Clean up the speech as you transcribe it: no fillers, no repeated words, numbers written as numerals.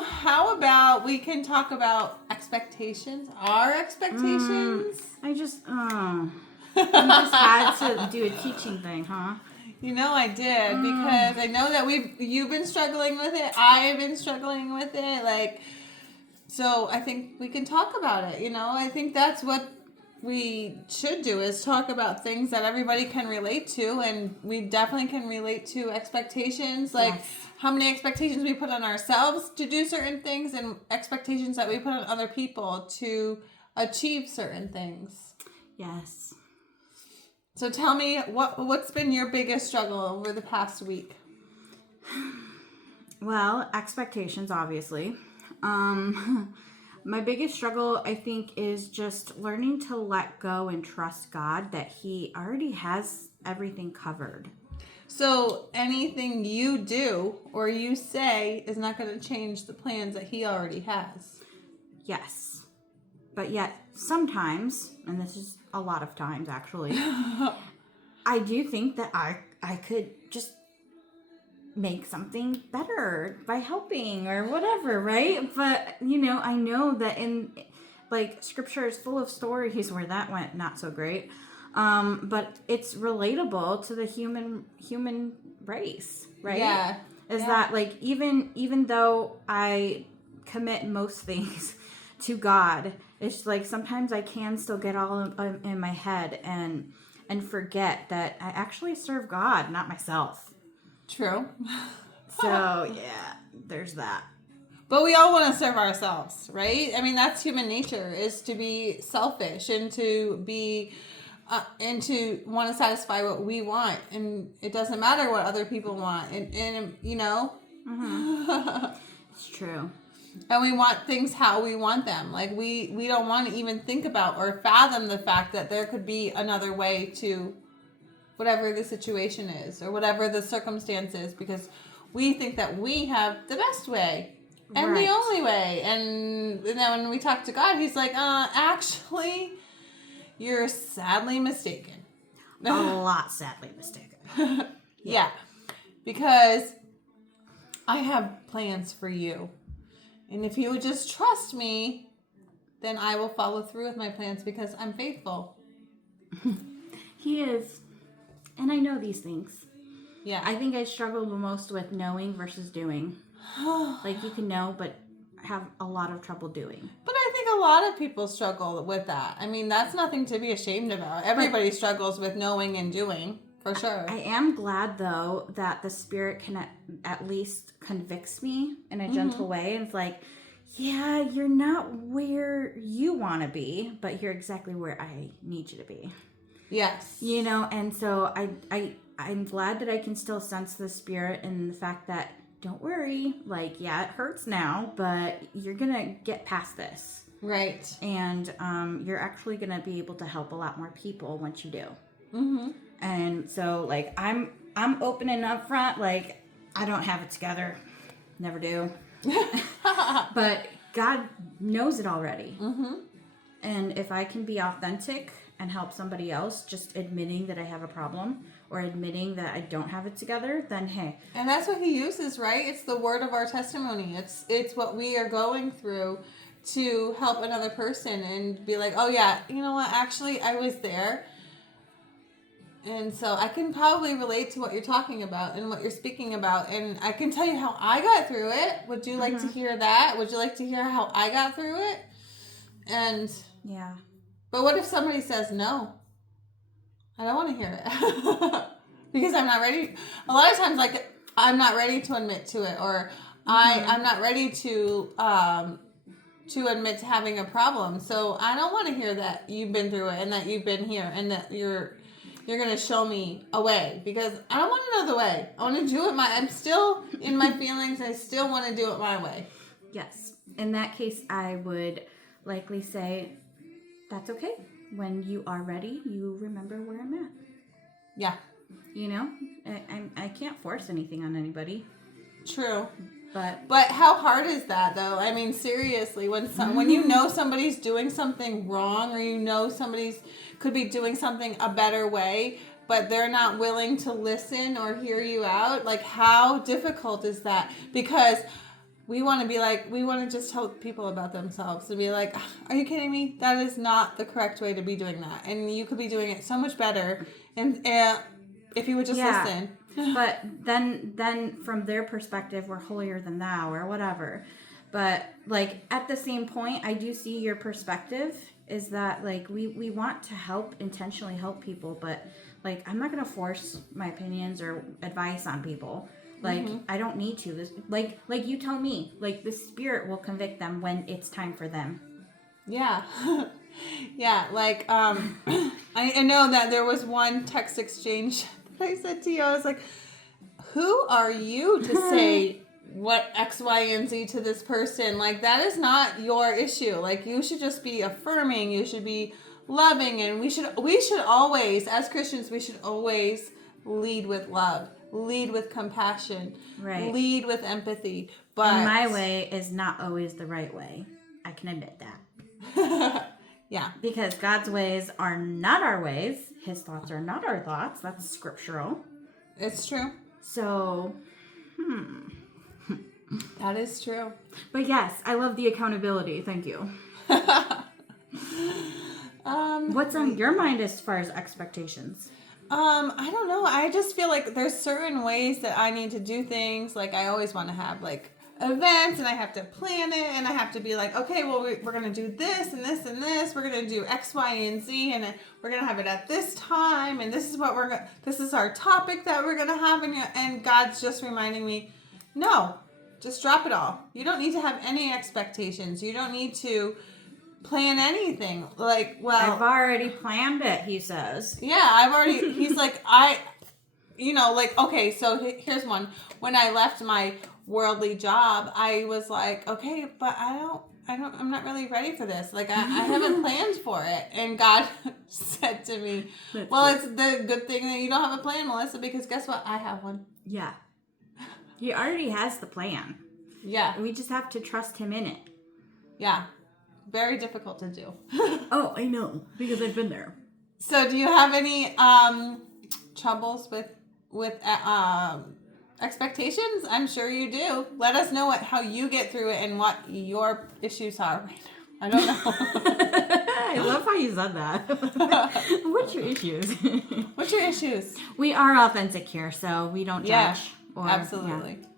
how about we can talk about expectations, our expectations? You just had to do a teaching thing, huh? I did because I know that you've been struggling with it. I've been struggling with it. So I think we can talk about it. I think that's what we should do is talk about things that everybody can relate to, and we definitely can relate to expectations, how many expectations we put on ourselves to do certain things and expectations that we put on other people to achieve certain things. Yes. So tell me, what's been your biggest struggle over the past week? Well, expectations, obviously. My biggest struggle, I think, is just learning to let go and trust God that He already has everything covered. So anything you do or you say is not going to change the plans that He already has. Yes. But yet, sometimes, and this is a lot of times actually, I do think that I could just make something better by helping or whatever, right? But, I know that scripture is full of stories where that went not so great. But it's relatable to the human race, right? Yeah. That even though I commit most things to God, it's sometimes I can still get all in my head and forget that I actually serve God, not myself. True. So, yeah, there's that. But we all want to serve ourselves, right? I mean, that's human nature, is to be selfish and to be and to want to satisfy what we want, and it doesn't matter what other people want, and Mm-hmm. It's true. And we want things how we want them. We don't want to even think about or fathom the fact that there could be another way to whatever the situation is or whatever the circumstance is, because we think that we have the best way and the only way. And then when we talk to God, He's like, actually, you're sadly mistaken. A lot sadly mistaken. Yeah. Because I have plans for you. And if you would just trust me, then I will follow through with my plans because I'm faithful. He is. And I know these things. Yeah. I think I struggle the most with knowing versus doing. You can know, but have a lot of trouble doing. But I think a lot of people struggle with that. I mean, that's nothing to be ashamed about. Everybody struggles with knowing and doing, for sure. I am glad, though, that the Spirit can at least convicts me in a gentle way. And it's yeah, you're not where you want to be, but you're exactly where I need you to be. Yes. And so I'm glad that I can still sense the Spirit and the fact that, don't worry, it hurts now, but you're going to get past this. Right. And you're actually going to be able to help a lot more people once you do. Mm-hmm. And so, I'm open and upfront, I don't have it together. Never do. But God knows it already. Mm-hmm. And if I can be authentic and help somebody else, just admitting that I have a problem or admitting that I don't have it together, then hey. And that's what He uses, right? It's the word of our testimony. It's what we are going through to help another person and be like, oh yeah, you know what? Actually, I was there. And so I can probably relate to what you're talking about and what you're speaking about. And I can tell you how I got through it. Would you like to hear that? Would you like to hear how I got through it? And yeah. But what if somebody says no? I don't want to hear it. Because I'm not ready. A lot of times, I'm not ready to admit to it. Or I'm not ready to admit to having a problem. So I don't want to hear that you've been through it and that you've been here and that you're going to show me a way, because I don't want to know the way. I want to do it I'm still in my feelings. I still want to do it my way. Yes. In that case, I would likely say, that's okay. When you are ready, you remember where I'm at. Yeah. I can't force anything on anybody. True. But how hard is that, though? I mean, seriously, when you know somebody's doing something wrong, or somebody's could be doing something a better way, but they're not willing to listen or hear you out, how difficult is that? Because we want to be like, we want to just tell people about themselves and be like, are you kidding me? That is not the correct way to be doing that. And you could be doing it so much better. And if you would just listen. But then from their perspective, we're holier than thou or whatever. But like at the same point, I do see your perspective is that like we want to intentionally help people, but like I'm not gonna force my opinions or advice on people. Like I don't need to. This like you tell me, like the Spirit will convict them when it's time for them. Yeah. Yeah, like I know that there was one text exchange that I said to you. I was like, who are you to say what X, Y, and Z to this person? Like, that is not your issue. Like, you should just be affirming. You should be loving. And we should always, as Christians, we should always lead with love, lead with compassion, lead with empathy. But and my way is not always the right way. I can admit that. Yeah. Because God's ways are not our ways. His thoughts are not our thoughts. That's scriptural. It's true. So, That is true. But yes, I love the accountability. Thank you. What's on your mind as far as expectations? I don't know. I just feel like there's certain ways that I need to do things. Like, I always want to have, like, events, and I have to plan it, and I have to be like, okay, well, we're going to do this and this and this. We're going to do X, Y, and Z, and we're going to have it at this time, and this is what this is our topic that we're going to have, and God's just reminding me, no, just drop it all. You don't need to have any expectations. You don't need to plan anything. Like, well, I've already planned it, he says. Yeah, he's like, like, okay, so here's one. When I left my worldly job, I was like, okay, but I'm not really ready for this. Like, I haven't planned for it. And God said to me, well, it's the good thing that you don't have a plan, Melissa, because guess what? I have one. Yeah. He already has the plan. Yeah. We just have to trust him in it. Yeah. Very difficult to do. Oh, I know, because I've been there. So do you have any troubles with expectations? I'm sure you do. Let us know how you get through it and what your issues are right now. I don't know. I love how you said that. What's your issues? What's your issues? We are authentic here, so we don't judge. Yeah, absolutely. Yeah.